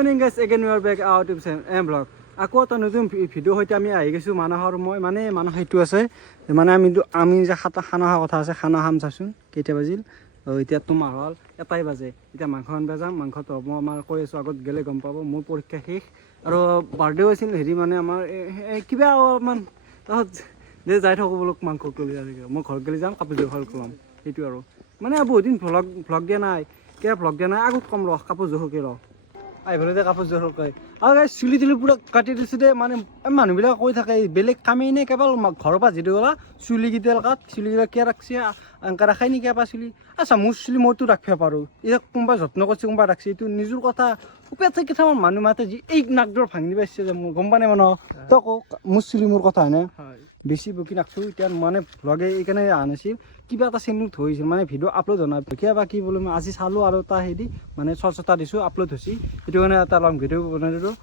morning guys again you're back out YouTube channel M blog আকৌ এটা নতুন video' সৈতে আমি আহি গৈছোঁ মানুহৰ মই মানে মানুহ সেইটো আছে মানে আমি যে খানা খোৱা কথা আছে খানা খাম চাচোন কেইটা বাজিল এতিয়া তোমাৰ হ'ল 1টাই বাজে এতিয়া মাংস আনিব যাম মাংসটো হ'ব আমাৰ কৈ আছোঁ আগত গ'লে গম পাব মোৰ পৰীক্ষা শেষ আৰু বাৰ্থডেও আছিল হেৰি মানে আমাৰ কিবা অলপমান তাৰপিছত যে যাই থাকোঁ বোলো মাংস তুলি মই ঘৰত গ'লে যাম কাপোৰযোৰ ভাল ল'ম সেইটো আৰু মানে বহুত দিন ভ্লগ দিয়া নাই কিয় ভ্লগ দিয়া নাই আগত কম ৰ কাপোৰযোৰ সৰকৈ ৰ আহিবলৈ কাপোৰযোৰ সৰকৈ আৰু গাই চুলি তুলি পুৰা কাটি দিছোঁ দে মানে মানুহবিলাক কৈ থাকে বেলেগ কামেই নে কেৱল ঘৰৰ পৰা যিটো গ'লা চুলিকেইডাল কাট চুলিকেইডাল কিয় ৰাখছে এনেকৈ ৰাখাই নেকি এবাৰ চুলি আচ্ছা মোৰ চুলি মইতো ৰাখিব পাৰোঁ এতিয়া কোনোবাই যত্ন কৰিছে কোনোবাই ৰাখছে এইটো নিজৰ কথা ওপৰত থাকি কেইটামান মানুহ মাতে যি এই নাকডৰ ভাঙি পাইছে যে মোৰ গম পানে মানে তই কওঁ মোৰ চুলি মোৰ কথা হয়নে বেছি বকি নাখছোঁ এতিয়া মানে ভ্লগে এইকাৰণে অহা নাছিল কিবা এটা চেনেল থৈছিল মানে ভিডিঅ' আপলোড হোৱা নাই কিবা কি বোলো মই আজি চালোঁ আৰু এটা হেৰি মানে চৰ্চ এটা দিছোঁ আপলোড হৈছে সেইটো কাৰণে এটা লং ভিডিঅ' বনাই দিলোঁ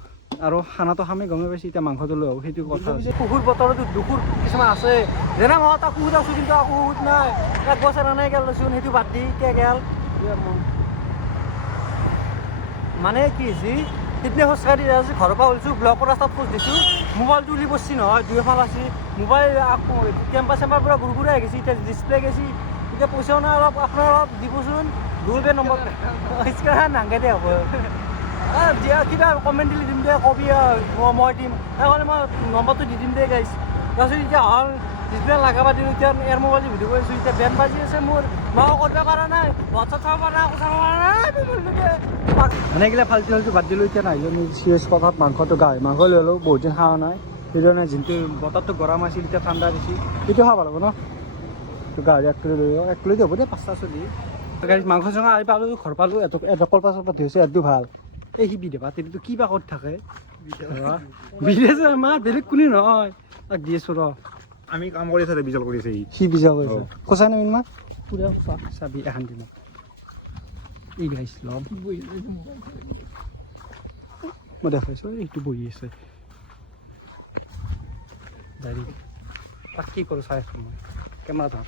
আৰু খানাটো খামেই গমেই পাইছোঁ এতিয়া মাংসটো লৈ আহোঁ সেইটো কথা কুকুৰ বতৰতো দুখুৰ কিছুমান আছে যেনে মই এটা কুকুৰ আছোঁ কিন্তু কুকুৰ নাই এক বছৰ এনেই গেল লৈছোঁ সেইটো বাদ দি কে গেল মানে কি হৈছে সিদিনা খোজকাঢ়ি আজি ঘৰৰ পৰা ওলাইছোঁ ব্লকৰ ৰাস্তাত খোজ দিছোঁ মোবাইলটো উলি পৰছি নহয় দুয়োফাল আছে মোবাইল কেম্পাৰ চেম্পাৰ পৰা ঘূৰি আহি গৈছে এতিয়া ডিছপ্লে গৈছে এতিয়া পইচাও নাই অলপ আপোনাৰ অলপ দিবচোন গুগল পে' নম্বৰ নাংগে দে হ'ব কিবা কমেণ্ট দিলে দিম দে কবি মই দিম সেইকাৰণে মই নম্বৰটো দি দিম দে গাইছ তাৰপিছত এতিয়া হ'ল ডিছপ্লে লগাব দিলোঁ এতিয়া এয়াৰ মোবাইল ভিডিঅ' কৰিছোঁ এতিয়া বেন বাজি আছে মোৰ মই কৰিব পৰা নাই হোৱাটছআপ চাব পৰা নাই একো চাব পৰা নাই এনেগিলা ফাল্টু ফাল্টু বাদ দিলোঁ এতিয়া নাহিলোঁ চিৰিয়াছ কথাত মাংসটো গাহৰি মাংস লৈ ল'লোঁ বহুত দিন খোৱা নাই সেইটো কাৰণে যোনটো বতৰটো গৰম আছিল এতিয়া ঠাণ্ডা দিছে সেইটো খাব লাগিব ন গাহৰি 1 কিলো লৈ লওঁ 1 কিলো হ'ব দে 5টা চলি গাড়ী মাংস চাংস আহি পালোঁ ঘৰ পালোঁ এটা কলপাত চলপাত ধৰিছে এইটো ভাল এই সি বিধে তেতিয়াতো কিবা ক'ত থাকে বিদেশ আমাৰ বেলেগ কোনে নহয় তাক দি আছোঁ ৰ আমি কাম কৰি আছোঁ বিজল কৰিছে সি বিজা কৰিছে সঁচা নে মিনমা পুৰা চাবি এখন দিনত এই গাইছ ল'ম মই দেখাইছোঁ এইটো বহি আছে দাড়ি তাক কি কৰোঁ চাই আছোঁ মই কেমেৰা ধৰ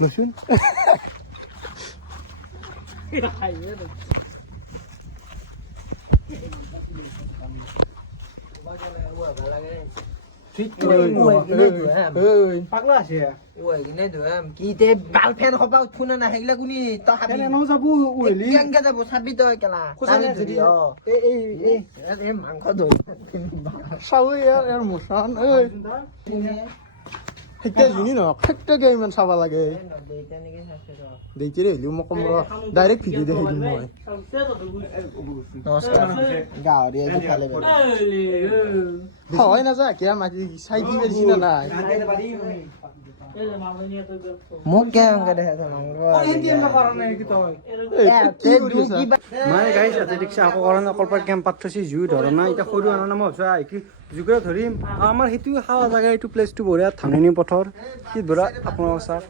লৈছোন পাগলা আছে বাল ফেন খপা উঠো না সেইগিলা কোনি তই খাবি যাব কেনেকে যাব চাবি তই কেলা মাংস চাব ইয়াৰ মোচান এতিয়া জুনি নহওক সেইটোকে ইমান চাব লাগে দেইতিৰে হ'লেও মই কম ৰ ডাইৰেক্ট ভিডিঅ' দেখাই দিম মই নমস্কাৰ গাহৰি আজি খালে হয় নাযায় কিয় মাতি চাই দি পাৰিছি না নাই মোক কেনেকে দেখাইছে মানে গাইছ আজি দেখিছে আকৌ কাৰণে কলপাত কেম্প পাত থৈছে জুই ধৰা নাই এতিয়া সৰু আনা নাম ভাবছা কি জুইকে ধৰিম আমাৰ সেইটো খাৱা জেগা এইটো প্লেচটো বঢ়িয়া ধাননি পথৰ কি বঢ়িয়া আপোনালোকৰ চাওক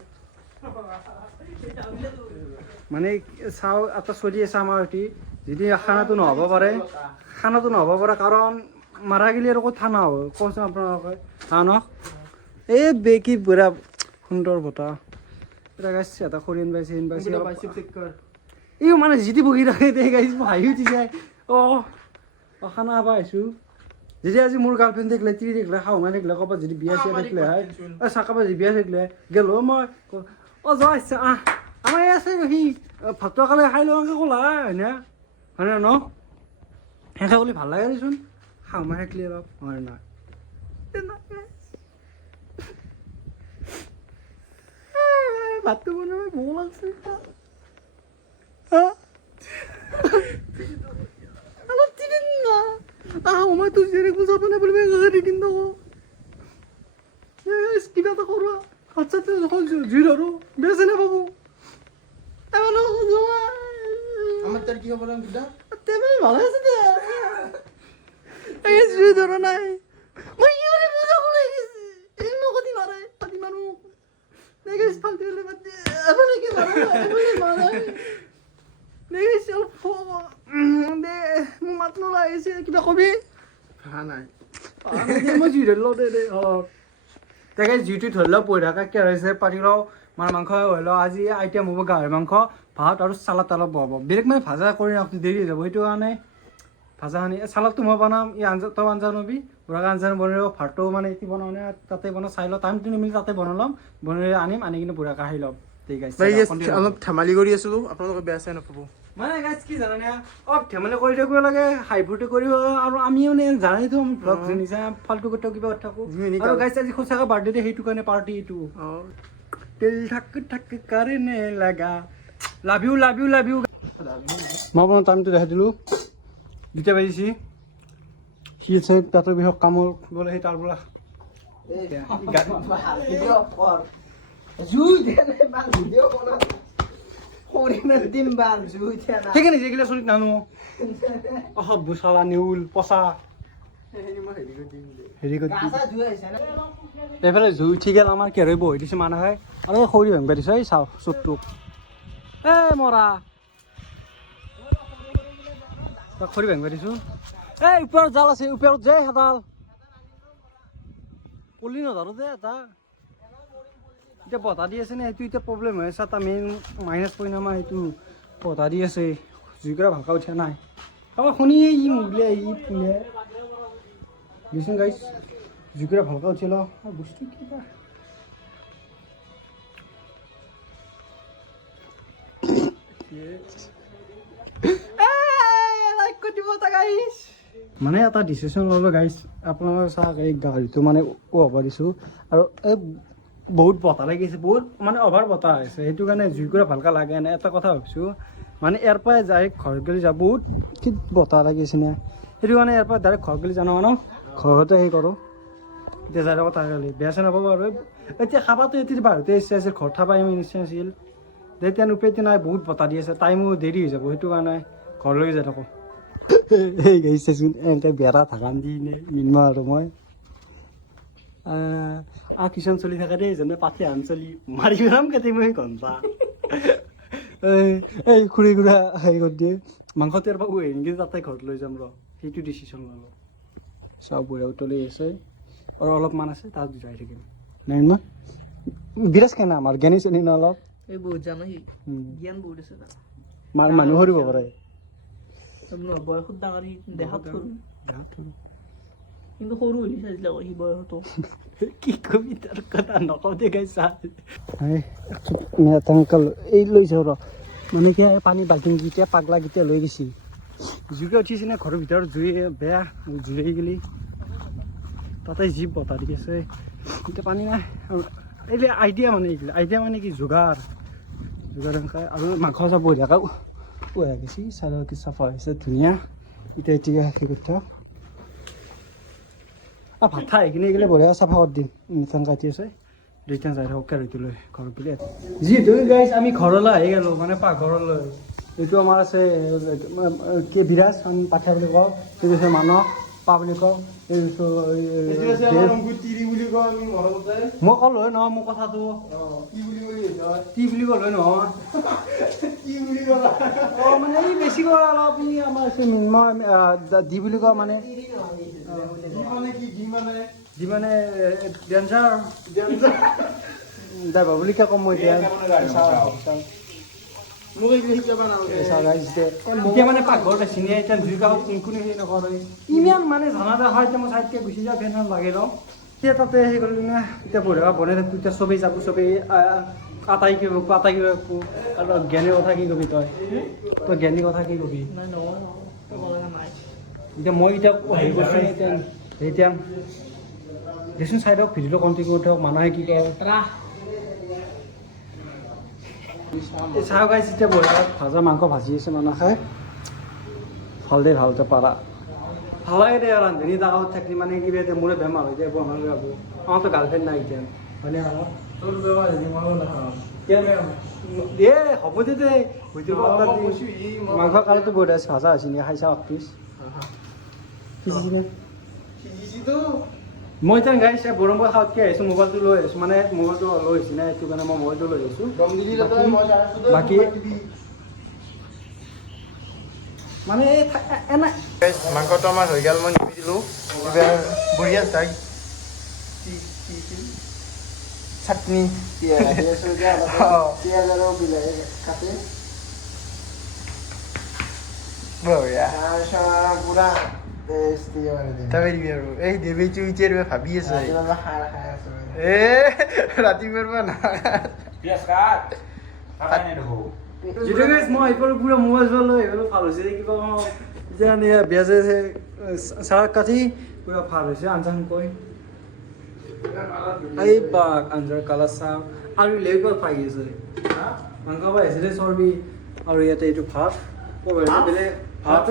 মানে চাওঁ এটা চলি আছে আমাৰ এটি যদি খানাটো নহ'ব পাৰে কাৰণ মাৰা গেলি আৰু ক'ত খানা হ'ব কওকচোন আপোনালোকে খানা এই কি বঢ়িয়া সুন্দৰ বতাহ এটা গাইছ এটা খৰিয়ান পাইছে এই মানে যিটি বহি থাকে দে গাইছ মই হাঁহি উঠি যায় খানা খাব আহিছোঁ যদি আজি মোৰ গাৰ্লফ্ৰেণ্ড দেখিলে তিৰি দেখিলে শাহুমা দেখিলে ক'ৰবাত যদি বিয়া চিয়া দেখিলে হয় চাকাবা যদি বিয়া থাকিলে গেলো মই যোৱা ইচ্ছা আমাৰ এই আছে সি ভাতটো কালে খাই লওঁ এনেকৈ ক'লা হয়নে ন সেনেকৈ ক'লে ভাল লাগে দেচোন শাহুমা থাকিলে অলপ হয় নাই ভাতটো বনাব ভোক লাগছে অলপ দিন না মই তোৰ জীয়েৰে বুজা পোৱা নাই বুলি গাড়ী কিন্তু কিবা এটা কৰোঁ হাত চাত জুই ধৰোঁ বেয়া চেনে পাব আমাৰ তোৰ কি খবৰ ভালো আছে দে জুই ধৰা নাই মই ইমানে বুজা বলে গেছি এই নগদি মাৰে পাতি মানুহ নেগেছ ফালতু হলে বাদ দে এবাৰে কি মাৰে নেগেছ অলপ দে মোৰ মাত নোলাইছে কিবা কবি নাই মই জুই ধৰিলোঁ দে তাকে জুইটো ধৰিলেও পঢ়ি থকা কিয় হৈছে পাতি লওঁ মাৰ মাংস হৈ লওক আজি আইটেম হ'ব গাহৰি মাংস ভাত আৰু চালাড তালাড বহাব বেলেগ মানে ভাজা কৰি ৰাখোঁ দেৰি হৈ যাব সেইটো কাৰণে ভাজাখিনি চালাডটো মই বনাম এই আঞ্জাটো আঞ্জা নবি বুঢ়াকৈ আঞ্জা বনাই ভাতটো মানে এটি বনাওঁ নে তাতে বনাওঁ চাই লওঁ টাইমটো নিমিলি তাতে বনাই ল'ম বনাই আনিম আনি কিনে বুঢ়াকৈ আহি ল'ম ঠিক আছে অলপ ধেমালি কৰি আছিলোঁ আপোনালোকে বেয়া চাই নাপাব মানে গাইজ কি জানানে ধেমালি কৰি থাকিব লাগে হাই ফূৰ্তি কৰিব আৰু আমিও জানাইতো আমি ব্লগ নিচা ফাল্টু কথা কিবা কথা থাকোঁ আৰু গাইজ আজি সঁচাকৈ বাৰ্থডে সেইটো কাৰণে পাৰ্টি এইটো দিল ঠাক ঠাক কাৰণে লাগা লাভ ইউ মই আপোনাৰ টাইমটো দেখাই দিলোঁ দুটা বাজিছে সি আছে পেটৰ বিষয়ক কামৰ গ'লে সেই তাৰ পৰা সেইকাৰণে যেগিলা চলিত নানো অসভ্য চালা নেউল পচা হেৰি কৰি এইফালে জুই উঠি গেল আমাৰ কেৰৈ বহি দিছে মানুহে আৰু খৰি ভাঙিব দিছে এই চাওঁ চুটটোক এই মৰা তাক খৰি ভাঙিব দিছোঁ এই ওপৰত জাল আছে ওপৰত যে হেতাল পলি নধৰো যে এটা এতিয়া বতাহ দি আছে নে সেইটো এতিয়া প্ৰব্লেম হৈ আছে এটা মেইন মাইনাছ পইণ্ট আমাৰ সেইটো বতাহ দি আছে জুইকুৰা ভালকৈ উঠা নাই আমাৰ শুনি ই মুগলে ই ফুলে দিছোন গাইছ জুইকুৰা ভালকৈ উঠি ল বস্তু কিবা মানে এটা ডিচিশ্যন ল'লোঁ গাইছ আপোনালোকে চাওক এই গাড়ীটো মানে অভাৰ দিছোঁ আৰু এই বহুত বতাহ লাগিছে বহুত মানে অভাৰ বতাহ হৈছে সেইটো কাৰণে জুইকুৰা ভালকৈ লাগে নাই এটা কথা ভাবিছোঁ মানে ইয়াৰ পৰাই যাই ঘৰত গ'লে যাব বহুত কি বতাহ লাগিছে নে সেইটো কাৰণে ইয়াৰ পৰা ডাইৰেক্ট ঘৰত গ'লে জানো ন ঘৰতে সেই কৰোঁ এতিয়া যাই থাকোঁ তাৰ গালি বেয়া চেয়া নাপাব আৰু এতিয়া খাবাতো এতিয়া বাহিৰতে ইচ্ছা আছিল ঘৰত খাবা আমি নিশ্চয় আছিল এতিয়া উপায়টো নাই বহুত বতাহ দি আছে টাইমো দেৰি হৈ যাব সেইটো কাৰণে ঘৰলৈকে যাই থাকোঁ এই গাইছেচোন এনেকৈ বেৰা ঢাকান দি নিমা আৰু মই কিছুমান চলি থাকে দেই যেনে পাঠি আন চলি মাৰি পেলাম কেতিয়া মই ঘণ্টা এই খুৰী খুৰা হেৰি কৰি দিয়ে মাংসটো ইয়াৰ পৰা উহে নেকি তাতে ঘৰত লৈ যাম ৰ সেইটো ডিচিশ্যন ল'লোঁ চাওঁ বুঢ়া উতলি আছে আৰু অলপমান আছে তাত যাই থাকিম নাই মই বিৰাজ কেনে আমাৰ জ্ঞানী চেনি ন অলপ এই বহুত জানো সি জ্ঞান বহুত আছে মানুহ সৰিব পাৰে বয়সত ডাঙৰ সি দেখাত সৰু কিন্তু সৰু হ'লি চাইছিলে সি বয়সতো কি কবি তাৰ কথা নকওঁ দে গাইছা এই লৈ যাওঁ ৰ মানে কি পানী বাল্টিংকেইটা পাগলাকেইটা লৈ গৈছি জুইকে উঠিছে নে ঘৰৰ ভিতৰত জুই বেয়া জুই গেলি তাতে যি বতাহ দি আছে এতিয়া পানী নাই এইবিলাক আইডিয়া মানে কি যোগাৰ এনেকৈ আৰু মাংস চাহ বঢ়িয়াকৈ উহাই গৈছে চাইডৰ কি চাফা হৈছে ধুনীয়া এতিয়া সেই কৰি থওঁ ভাত খাই কিনে এইগিলে বঢ়িয়া চাফা কৰি দিম মিঠান কাটি আছে দুইটা যাই থাকক কেৰাহীটো লৈ ঘৰত বুলি যিহেতু গাইছ আমি ঘৰলৈ আহি গ'লোঁ মানে পাকঘৰলৈ এইটো আমাৰ আছে কি বিৰাজ আমি পাঠা বুলি কওঁ এইটো আছে মানৱ পা বুলি কওঁ মই ক'লো হয় নহয় মোৰ কথাটো কি বুলি ক'লো নহয় মানে এই বেছি কৰা অলপ ই আমাৰ আছে মিনময় দি বুলি কওঁ মানে যি মানে ডেঞ্জাৰ ড্ৰাইভাৰ বুলি কিয় ক'ম মই এতিয়া এতিয়া মানে পাকঘৰত চিনি এতিয়া জুই কাষত কোনো হেৰি নকৰে ইমান মানে জানাদা হয় এতিয়া মই চাইডকৈ গুচি যাওঁ ফেনখন লাগে লওঁ এতিয়া তাতে সেই কৰিলোঁ না এতিয়া বঢ়িয়া বনাই থাকোঁ এতিয়া চবেই যাব চবেই আটাই কিবা আৰু জ্ঞানীৰ কথা কি কবি তই জ্ঞানীৰ কথা কি কবি এতিয়া মই এতিয়া হেৰি কৰিছোঁ এতিয়া দেচোন চাইডক ভিডিঅ'টো কণ্টিনিউ কৰি থাকক মানুহে কি কয় চাহ গাইছ এতিয়া বঢ়িয়া ভাজা মাংস ভাজি আছে মানুহে ভাল দে ভালতে পাৰা ভাল লাগে দে ৰান্ধনি জাগাত থাকি মানে কিবা এতিয়া মোৰে বেমাৰ হৈ যায় বনাব যাব আমাৰতো গাৰ্লফ্ৰেণ্ড নাই এতিয়া হয়নে তোৰ বেমাৰ দে হ'ব দে মাংস কালিতো বঢ়িয়া আছে ভাজা হৈছে নেকি খাইছা অফিচ মই এতিয়া গাইছে বৰম্বৰ খাওঁতকৈ আহিছোঁ মোবাইলটো লৈ আহিছোঁ মানে মোবাইলটো লৈ আহিছোঁ নাই সেইটো কাৰণে মই মোবাইলটো লৈ আহিছোঁ বাকী মানে এনে মাংসটো আমাৰ হৈ গ'ল মই নিবি দিলোঁ বঢ়িয়া চাই চাটনি পিঁয়াজ আৰু বিলাহী কাটি বঢ়িয়া তাৰপিছত পুৰা টেষ্ট দিয়ে মানে তাকে দিবি আৰু এই দেৱীটো এতিয়া ভাবি আছে খাৰ খাই আছো এ ৰাতিপুৱাৰ পৰা না পিয়াজ কাট কাটাই নাই দেখো যিটো গাইছ মই এইফালে পুৰা মোবাইল চোবাইল লৈ এইফালে ভাল হৈছে কিবা এতিয়া বিয়াজে চালাদ কাটি পুৰা ভাল হৈছে আঞ্জাখন কৈ এই বাঘ আঞ্জাৰ কালাৰ চাহ আৰু লেগুৰ পাই আছে মাংস পাই আছে দেই চৰ্বি আৰু ইয়াতে এইটো ভাত বেলেগ ভাত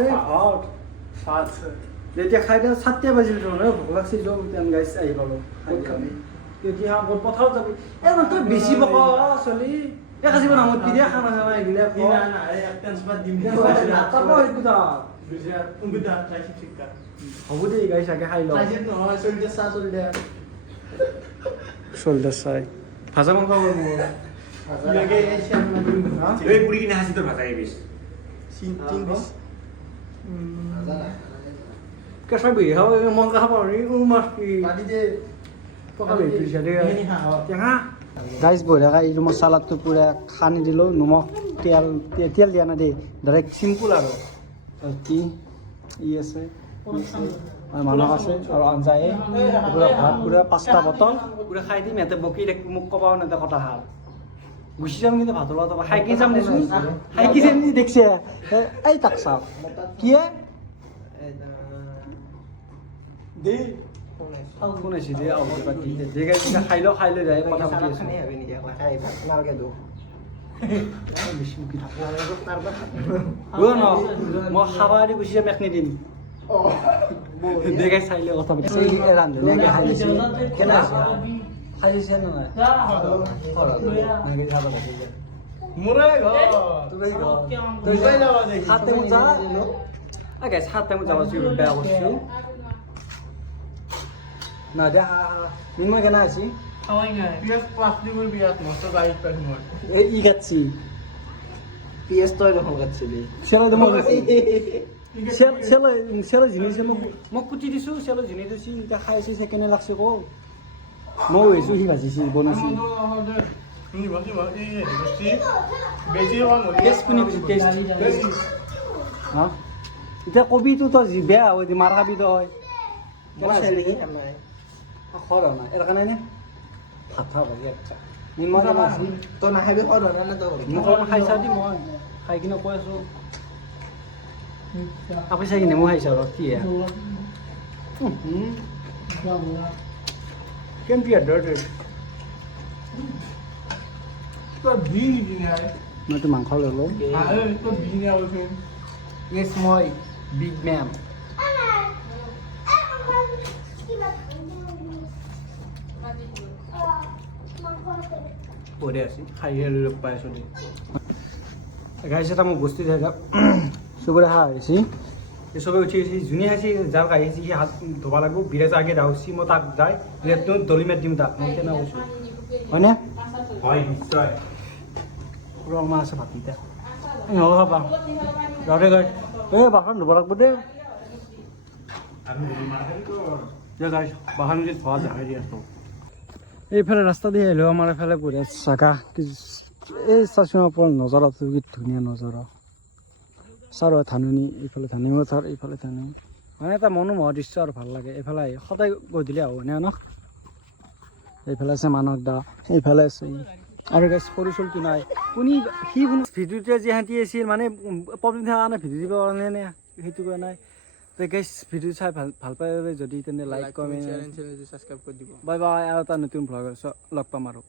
ভাত যেতিয়া খাই দিয়া 7টা বাজিল নহয় ভোক লাগছি যাওঁ তেন গাইছ আহি পালোঁ তেতিয়া পথাৰত যাবি এই তই বেছি বক চলি এই কাজিব নামত কি দিয়া খানা চানা এইবিলাক হ'ব দেই গাইছ আগে খাই লওঁ চল্লিছ চাই ভাজা মাংস এই পুৰি কিনে হাঁচি তোৰ ভাজা আহিবিছ কেঁচা বিহি খাব মংকা খাব মাছ কি পকালি টেঙা গাইজ বঢ়িয়াকৈ এইটো মই চালাডটো পূৰা সানি দিলোঁ নিমখ তেল তেল দিয়া নাই দেই ডাইৰেক্ট চিম্পুল আৰু কি ই আছে মানস আছে আৰু আঞ্জাই পুৰা ভাত পুৰা 5টা বটল পুৰা খাই দিম ইয়াতে বকি মোক ক'বাও নেতে কথা হাল গুচি যাম কিন্তু ভাতৰ লগত খাই কি যাম দেচোন খাই কি যাম দেখছে এই তাক চাওক কি ফোন আহিছে দে পাতি খাই লৈ যায় কথা পাতি আছো মই খাবা দি গুচি যাম এখনি দিম দেখাই চাইলে কথা পাতি ৰান্ধনীয়াকে খাই লৈছে কেনে আছে খাই লৈছে নে নাই সাত টাইমত যাব বেয়া কৰিছো না দে নিমা কেনে আছি ই কাটছি পিএস তই দেখোন কাটছিলি চেলো জিনিস মোক কুটি দিছো চেলো জিনিস দিছি এতিয়া খাইছি কেনে লাগছে ক মই হৈছো সি ভাজিছি বনাইছি টেষ্ট কোনে কৈছে টেষ্ট হা এতিয়া কবিটো তই যি বেয়া হয় মাৰ খাবি তই খৰ নাই এটা কাৰণে নে ভাত খাব একটা নিমখ আছে তই নাখাবি খোৱা ধৰণে নে তই মোক খাই চাওঁ দি মই খাই কিনে কৈ আছো আপুনি চাই কিনে মই খাই চাওঁ কি কেন বি আডাৰ্টেড মইতো মাংস ল'লোঁ য়েছ মই বিগ মেম পঢ়ি আছি খাই লগ পাই আছোঁ দেই গাড়ী এটা মোক বস্তু চাই যাওক চবৰে হাঁহ আহিছে এই চবে উঠি আহিছে যোনে আহিছে যাৰ গাড়ী আহিছে সি হাত ধুব লাগিব বিৰাজ আগে দাউচি মই তাক যায় লেপটো দলি মাত দিম তাক মই কেনে কৈছোঁ হয়নে হয় নিশ্চয় ৰমা আছে ভাতকেইটা নল'বা যাওঁতে গাড়ী এই বাখন ধুব লাগিব দেই গাড়ী বাখন যদি ধোৱা দেখাই দি আছোঁ এইফালে ৰাস্তা দি আহিলোঁ আমাৰ এইফালে বঢ়িয়া জাগা এই ষ্টেচনৰ ওপৰত নজৰাটো কি ধুনীয়া নজৰা চাৰ ধাননি এইফালে ধাননি পথাৰ এইফালে ধাননি মানে এটা মনোমোহা দৃশ্য আৰু ভাল লাগে এইফালে আহি সদায় গধূলি আহোঁ নে ন এইফালে আছে মানস দা এইফালে আছে আৰু গাইছ সৰু চলটো নাই কোনি সি ভিডিঅ'তে যি সিহঁতি আছিল মানে প্ৰব্লেম থকা কাৰণে ভিডিঅ' দিব কাৰণে নে সেইটো কৰা নাই তো গাইছ ভিডিঅ' চাই ভাল পাই যদি তেনে লাইক কমেণ্ট ছাবস্ক্ৰাইব কৰি দিব বাই বাই আৰু এটা নতুন ভ্লগ লগ পাম আৰু